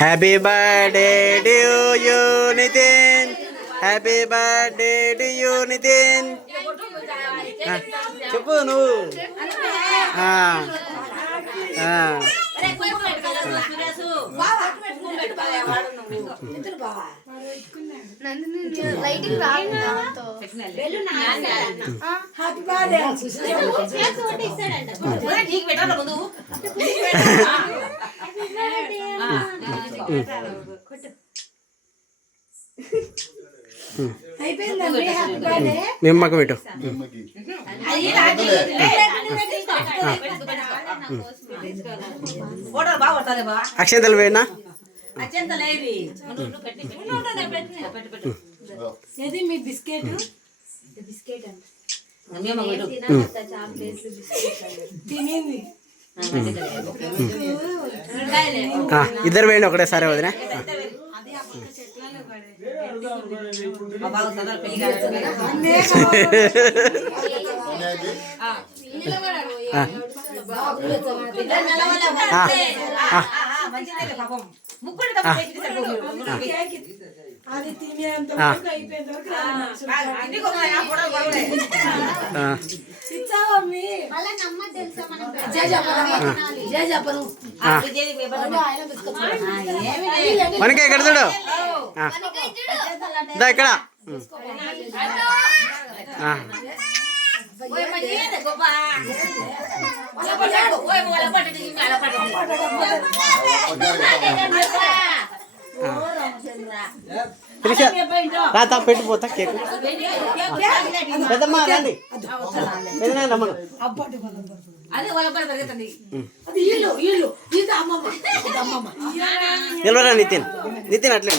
Happy birthday to you Nitin. Happy birthday to you Nitin. చెప్పు నువ్వు. నిమ్మకు పెట్టు. అక్షంతలు వేయనా? ఇద్దరు వేయండి ఒకటేసారి వదినా. మనకి ఇక్కడ చూడు ఇక్కడ రాత పెట్టిపోతా కేక్. పెద్దమ్మా రండి. పెద్దమ్మను నిలవరా నితిన్. నితిన్ అట్లే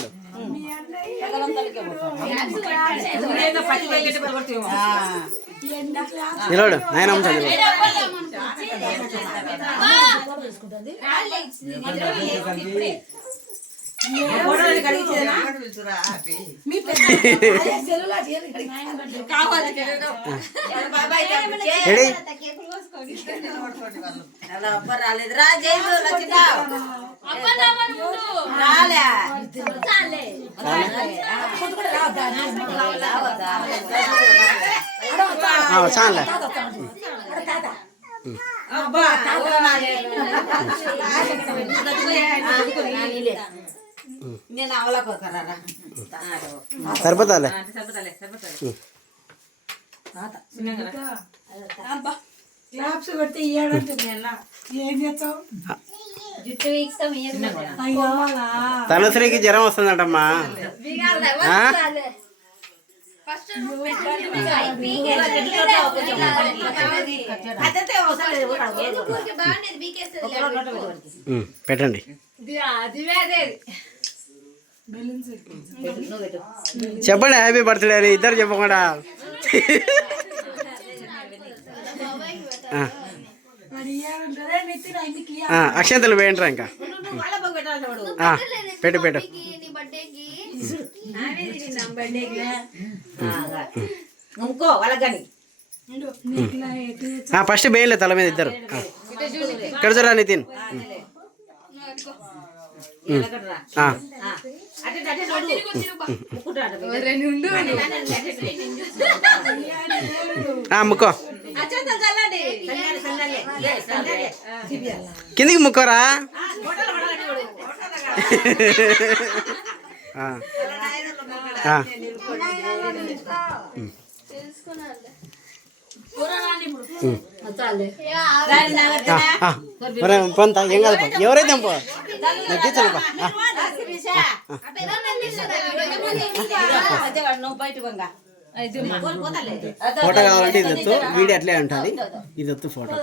నిలవడు. నాయనమ్మ చదివి చాలే. సరిపోతాలే. తనశ్రీకి జ్వరం వస్తుందటమ్మా. పెట్టండి. చెప్పండి హ్యాపీ బర్త్డే అని ఇద్దరు చెప్పకుండా. అక్షంతలు వేయండిరా. ఇంకా పెట్టు పెట్టు. ఫస్ట్ వేయలే తల మీద ఇద్దరు. ఇక్కడ చూడరా నితిన్. ముక్కో కిందికి ముక్కోరా. పొంత ఏం కాదు. ఎవరైతే ఫోటో కావాలంటే ఇది వద్దు. వీడియో అట్లే ఉంటుంది. ఇది వద్దు ఫోటో.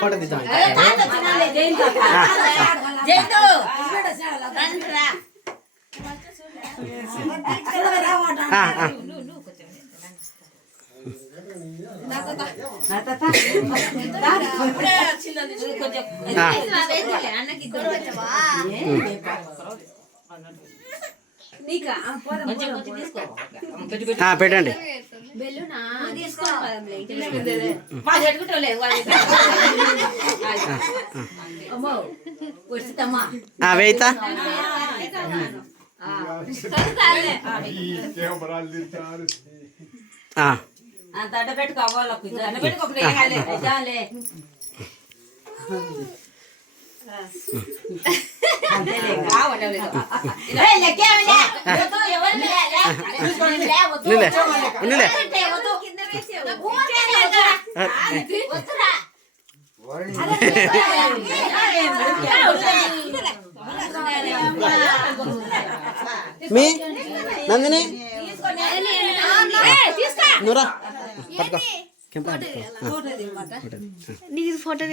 ఫోటో తీద్దాం. పెట్టండి. వేయితా పెట్టుకోవాలి మీ నందిని నువ్వురా ఫోటో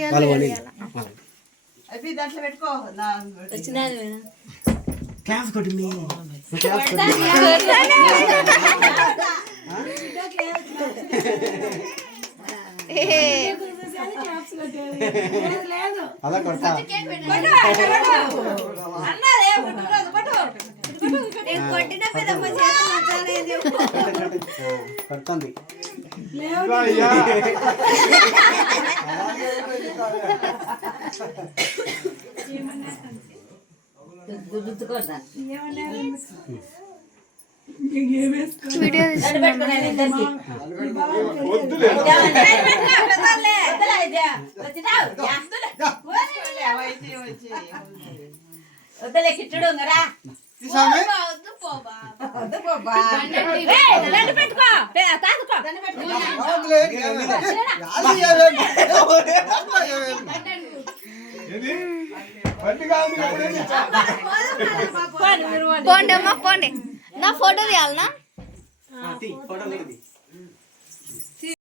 క్లాస్ కొట్టి మీ అలా కొడతా కొడుతుంది. వద్దలే కిట్టుడు రా పెట్టుకో పోండి అమ్మా పోండి. నా ఫోటో తీయాలనా? ఫోటో